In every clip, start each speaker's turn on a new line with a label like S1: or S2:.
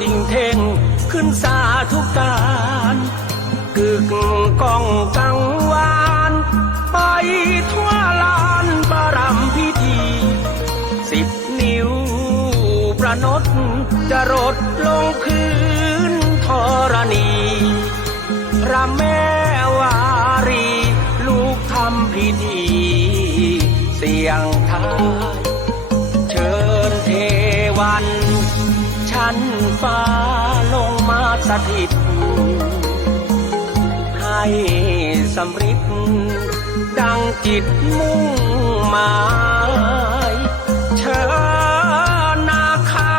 S1: ติ่งเท่งขึ้นสาทุกการกึกก้องกังวานไปทั่วลานบารมพิธี สิบนิ้วประนดจะรดลงพื้นธรณีพระแม่วารี ลูกทำพิธี เสียงทายเชิญเทวัน ชั้นฟ้าลงมาสถิต ให้สำริดดังจิตมุ่งหมายเชิญนาคา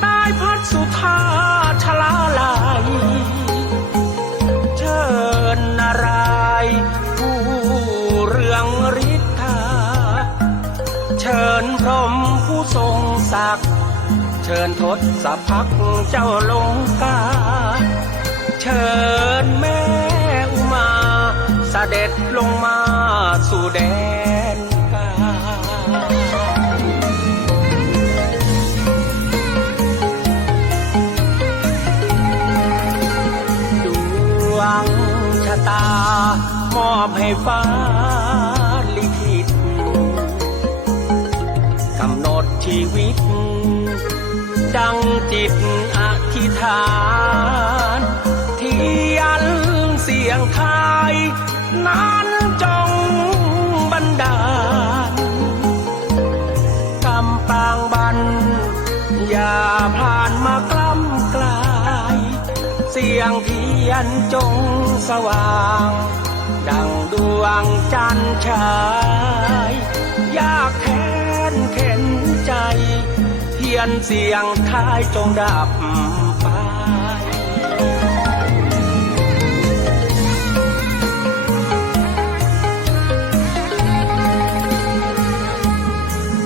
S1: ใต้พัดสุธาชลาลายเชิญนารายผู้เรืองฤทธาเชิญพรมผู้ทรงศักดิ์ ชิญทศพักเจ้าลงกา เชิญแม่อุมาเสด็จลงมาสู่แดนกา ดวงชะตามอบให้ฟ้าลิขิตกำหนดชีวิต ดังจิตอธิษฐานทียนเสียงไทยนั้นจงบันดาลกำปางบัน อย่าผ่านมากล้ำกลาย เสียงเทียนจงสว่าง ดังดวงจันทร์ฉา นเสียงท้ายจงดับไป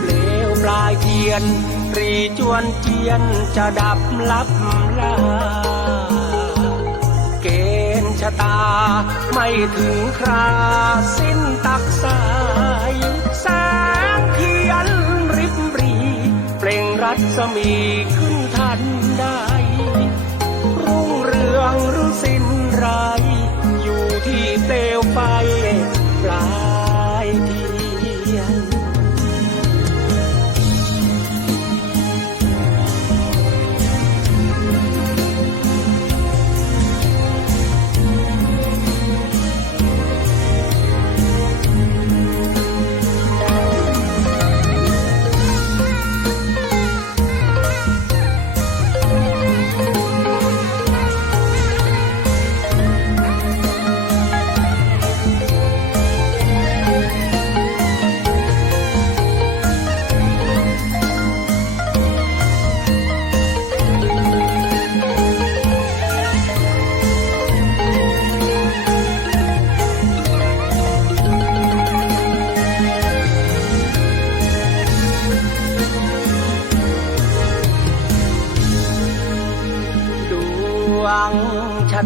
S1: เลวปลายเทียนรีจวนเจียนจะดับลับลาเกณฑ์ชะตาไม่ถึงคราสิ้นตักสายแสงเทียน รัศมีขึ้นทันได้รุ่งเรืองหรือสิ้นไร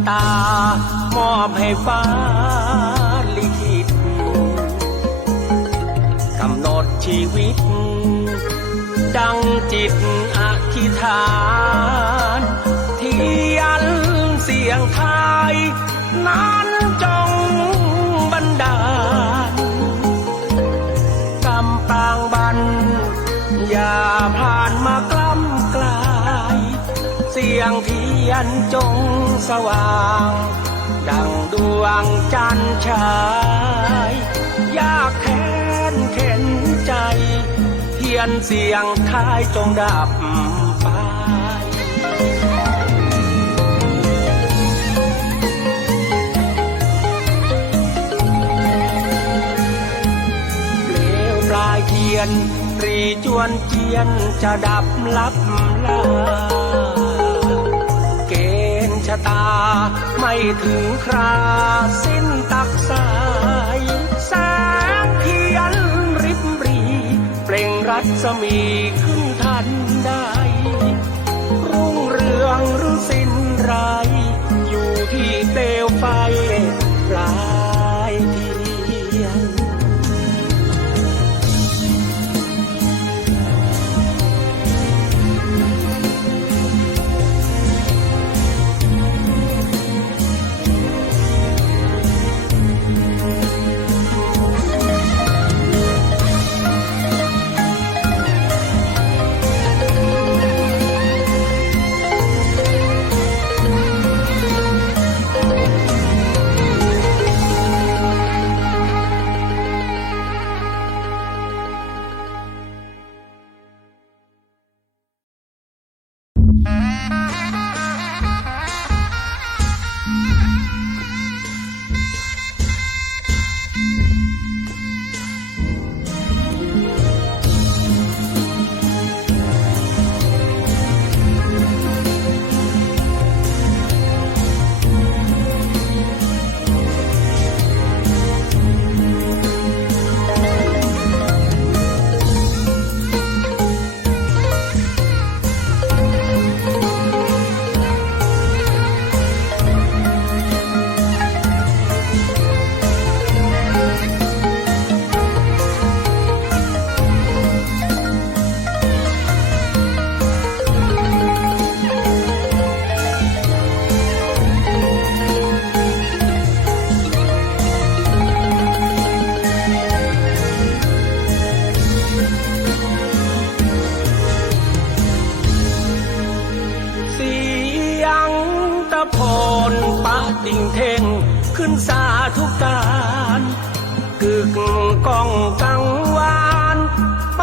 S1: ตามอบให้ฟ้าลิขิตกำหนดชีวิต ดังจิตอธิษฐานที่ยันเสียงไทย นั้นจงบันดาลกำปางบันอย่าผ่าน ยนจงสว่าง ดังดวงจันทร์ฉายยากแค้นเข็นใจ เทียนเสียงท้ายจงดับไปเปลวปลายเทียนรีจวนเจียนจะดับลับลา ตา ไม่ถึงคราสิ้นตักสายแสงเทียนริบรี เปล่งรัศมีขึ้นทันได้ รุ่งเรืองหรือสิ้ ดิ่งเท่งขึ้นสาทุกการกึกก้องกังวานไป